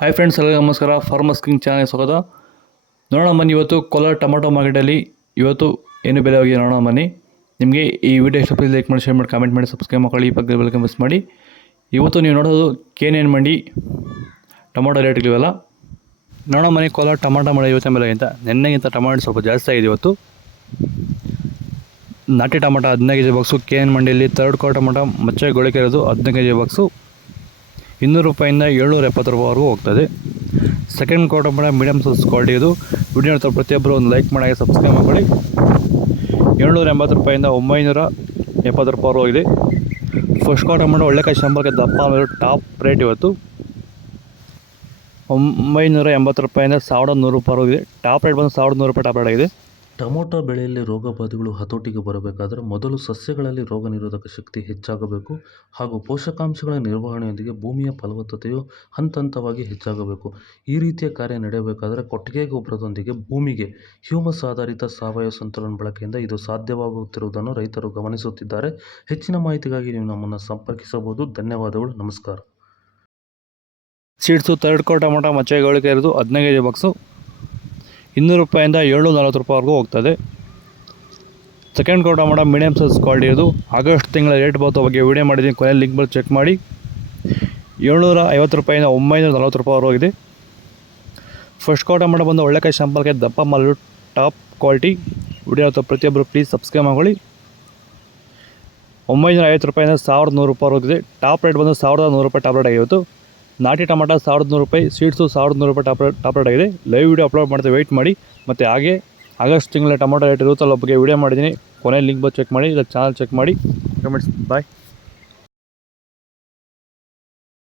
Hi friends, ಎಲ್ಲರಿಗೂ ನಮಸ್ಕಾರ. Farmers king channel ಸ್ವಾಗತ. ನೋಡೋಣ ಬನ್ನಿ, ಇವತ್ತು ಕೋಲಾರ ಟೊಮಾಟೊ ಮಾರ್ಕೆಟಲ್ಲಿ ಇವತ್ತು ಏನು ಬೆಲೆ ಹೋಗಿದೆ ನೋಡೋಣ ಬನ್ನಿ. ನಿಮಗೆ ಈ ವಿಡಿಯೋ ಇಷ್ಟ ಲೈಕ್ ಮಾಡಿ, ಶೇರ್ ಮಾಡಿ, ಕಾಮೆಂಟ್ ಮಾಡಿ, ಸಬ್ಸ್ಕ್ರೈಬ್ ಮಾಡಿ, ಈ ಪಕ್ಕದ ಬೆಲ್ ಮಿಸ್ ಮಾಡಿ. ಇವತ್ತು ನೀವು ನೋಡೋದು KNN ಮಂಡಿ ಟೊಮಾಟೊ ರೇಟ್ಗಳಿವೆಲ್ಲ ನೋಡೋಣ ಬನ್ನಿ. ಕೋಲಾರ ಟೊಮಾಟೊ ಮಂಡಿ ಇವತ್ತಿನ ಬೆಲೆಗಿಂತ ನೆನ್ನೆಗಿಂತ ಟೊಮಾಟೊ ಸ್ವಲ್ಪ ಜಾಸ್ತಿ ಆಗಿದೆ ಇವತ್ತು. ನಾಟಿ ಟೊಮಾಟೊ 15 ಕೆಜಿ ಬಾಕ್ಸು KNN ಮಂಡಿಯಲ್ಲಿ. ಥರ್ಡ್ ಕ್ವಾರ್ ಟೊಮಾಟೊ ಮಚ್ಚೆ ಗೋಳಿಕೆ ಇರೋದು 15 ಕೆಜಿ ಬಾಕ್ಸು 200 ರೂಪಾಯಿಂದ 770 ರೂಪಾಯಿವರೆಗೂ ಹೋಗ್ತದೆ. ಸೆಕೆಂಡ್ ಕ್ವಾರ್ ಟೊಮಾಟೊ ಮೀಡಿಯಮ್ ಸೈಜ್ ಕ್ವಾಲಿಟಿ ಇದು. ವಿಡಿಯೋ ನೋಡ್ತಾ ಪ್ರತಿಯೊಬ್ಬರು ಒಂದು ಲೈಕ್ ಮಾಡಿ, ಸಬ್ಸ್ಕ್ರೈಬ್ ಮಾಡಿ. 780 ರೂಪಾಯಿಂದ 970 ರೂಪಾಯಿ ಹೋಗಿದೆ. ಫಸ್ಟ್ ಕ್ವಾರ್ ಟೊಮಾಟೊ ಒಳ್ಳೆಕಾಯಿ ಶಂಬರಕ್ಕೆ ದಪ್ಪ ಟಾಪ್ ರೇಟ್ ಇವತ್ತು 980 ರೂಪಾಯಿಂದ 1100 ರೂಪಾಯಿ ಹೋಗಿದೆ. ಟಾಪ್ ರೇಟ್ ಬಂದು 1100 ರೂಪಾಯಿ ಟಾಪ್ ರೇಟ್ ಆಗಿದೆ. ಟೊಮೊಟೊ ಬೆಳೆಯಲ್ಲಿ ರೋಗ ಬಾಧೆಗಳು ಹತೋಟಿಗೆ ಬರಬೇಕಾದರೆ ಮೊದಲು ಸಸ್ಯಗಳಲ್ಲಿ ರೋಗ ನಿರೋಧಕ ಶಕ್ತಿ ಹೆಚ್ಚಾಗಬೇಕು ಹಾಗೂ ಪೋಷಕಾಂಶಗಳ ನಿರ್ವಹಣೆಯೊಂದಿಗೆ ಭೂಮಿಯ ಫಲವತ್ತತೆಯು ಹಂತವಾಗಿ ಹೆಚ್ಚಾಗಬೇಕು. ಈ ರೀತಿಯ ಕಾರ್ಯ ನಡೆಯಬೇಕಾದರೆ ಕೊಟ್ಟಿಗೆ ಗೊಬ್ಬರದೊಂದಿಗೆ ಭೂಮಿಗೆ ಹ್ಯೂಮಸ್ ಆಧಾರಿತ ಸಾವಯವ ಸಂತುಲನ ಬಳಕೆಯಿಂದ ಇದು ಸಾಧ್ಯವಾಗುತ್ತಿರುವುದನ್ನು ರೈತರು ಗಮನಿಸುತ್ತಿದ್ದಾರೆ. ಹೆಚ್ಚಿನ ಮಾಹಿತಿಗಾಗಿ ನೀವು ನಮ್ಮನ್ನು ಸಂಪರ್ಕಿಸಬಹುದು. ಧನ್ಯವಾದಗಳು. ನಮಸ್ಕಾರ. ಸೀಡ್ಸು ಥರ್ಡ್ ಕ್ವಾರ್ ಟೊಮಾಟೊ ಮಚ್ಚೆ ಗೋಳಿಕೆ ಇರೋದು 15 ಕೆಜಿ ಬಾಕ್ಸು 200 ರೂಪಾಯಿಂದ 740 ರೂಪಾಯಿವರೆಗೂ ಹೋಗ್ತದೆ. ಸೆಕೆಂಡ್ ಕ್ವಾರ್ ಟೊಮಾಟೊ ಮೀಡಿಯಮ್ ಸೈಜ್ ಕ್ವಾಲಿಟಿ ಇರೋದು. ಆಗಸ್ಟ್ ತಿಂಗಳ ರೇಟ್ ಬಾತು ಬಗ್ಗೆ ವಿಡಿಯೋ ಮಾಡಿದ್ದೀನಿ, ಕೊನೆಯಲ್ಲಿ ಲಿಂಕ್ ಬಂದು ಚೆಕ್ ಮಾಡಿ. 750 ರೂಪಾಯಿಂದ 940 ರೂಪಾಯಿ ಹೋಗಿದೆ. ಫಸ್ಟ್ ಕ್ವಾರ್ ಟೊಮಾಟೊ ಬಂದು ಒಳ್ಳೆಕಾಯಿ ಸಂಪರ್ಕ ದಪ್ಪ ಮಾಲು ಟಾಪ್ ಕ್ವಾಲಿಟಿ. ವಿಡಿಯೋ ಅಥವಾ ಪ್ರತಿಯೊಬ್ಬರು ಪ್ಲೀಸ್ ಸಬ್ಸ್ಕ್ರೈಬ್ ಮಾಡಿ. 950 ರೂಪಾಯಿಂದ 1100 ರೂಪಾಯಿ ಹೋಗಿದೆ. ಟಾಪ್ ರೇಟ್ ಬಂದು 1100 ರೂಪಾಯಿ ಟಾಪ್ ರೇಟ್ ಆಗಿತ್ತು. ನಾಟಿ ಟೊಮಾಟೊ 1100 ರೂಪಾಯಿ, ಸೀಡ್ಸು 1100 ರೂಪಾಯಿ ಟಾಪ್ ರೇಟ್ ಆಗಿದೆ. ಲೈವ್ ವಿಡಿಯೋ ಅಪ್ಲೋಡ್ ಮಾಡ್ತಾ ವೆಯ್ಟ್ ಮಾಡಿ. ಮತ್ತು ಹಾಗೆ ಆಗಸ್ಟ್ ತಿಂಗಳ ಟೊಮಾಟೊ ರೇಟ್ ಇರುತ್ತಲ್ಲ ಬಗ್ಗೆ ವಿಡಿಯೋ ಮಾಡಿದ್ದೀನಿ, ಕೊನೆಯಲ್ಲಿ ಲಿಂಕ್ ಬಂದು ಚೆಕ್ ಮಾಡಿ, ಇಲ್ಲ ಚಾನಲ್ ಚೆಕ್ ಮಾಡಿ. ಕಮೆಂಟ್ಸ್ ಬಾಯ್.